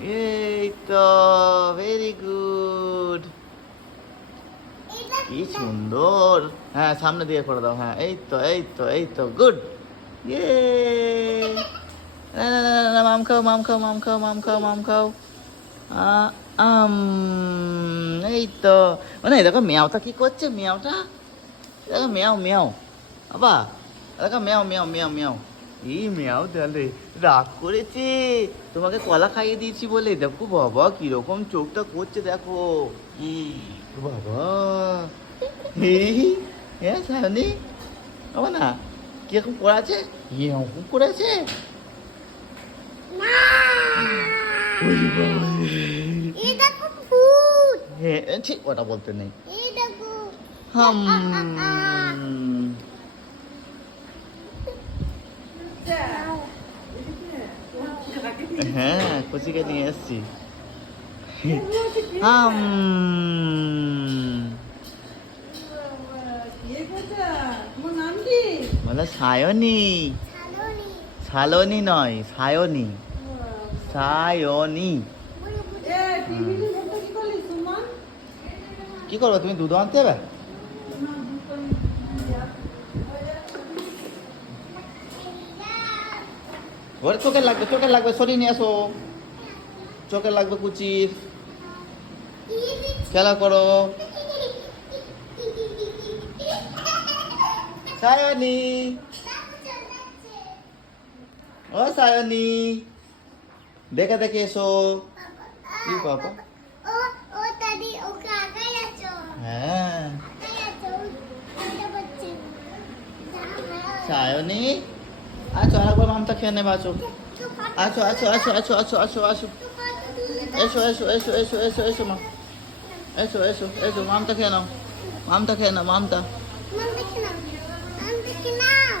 এই তো, very good. কি সুন্দর। হ্যাঁ, সামনে দিয়ে করে দাও। হ্যাঁ, এই তো, এই তো, এই তো, গুড। ইয়ে, না না না না না, মাম খাও, মাম খাও, মাম খাও, মাম খাও, মাম খাও। আ, আম, এই তো। মানে দেখো মেয়াওটা কি করছে, মেয়াওটা। দেখো মেয়াও মেয়াও। বাবা, দেখো মেয়াও মেয়াও মেয়াও মেয়াও। এই মেয়াও তাহলে রাগ করেছে তোমাকে কলা খাইয়ে দিয়েছি বলে। দেখো বাবা কিরকম চোখটা করছে দেখো। বাবা, এই, হ্যাঁ সায়নি, বাবা না কিরকম করেছে, এরকম করেছে। ওরে বাবা রে। এই দেখো ভূত। হ্যাঁ ঠিক, ওটা বলতে নেই। এই দেখো। হাম। হ্যাঁ, কচিকে নিয়ে এসছি। হাম। বলে সায়নী। ছালনি। সালনি নয়, সায়নী। সায়নী। কি করবো, তুমি দুধ আনতে হবে। ওরে চোখে লাগবে, চোখে লাগবে, সরিয়ে নিয়ে আসো। চোখে লাগবে কুচির। খেলা করো। সায়নী, ও সায়নী, দেখে দেখে এসো। কি বাবা। ও ও দাদি ওকে আগাই আছো। হ্যাঁ, আগাই আছো। ওটা বলছে। সায়নী, আছো আরেকবার মামটা খেয়ে নেবে। আছো আছো আছো আছো আছো আছো আছো আছো। এসো এসো এসো এসো এসো এসো মা, এসো এসো এসো, মামটা খেয়ে নাও, মামটা খেয়ে নাও, মামটা। মাম দেখে নাও। মাম দেখে নাও।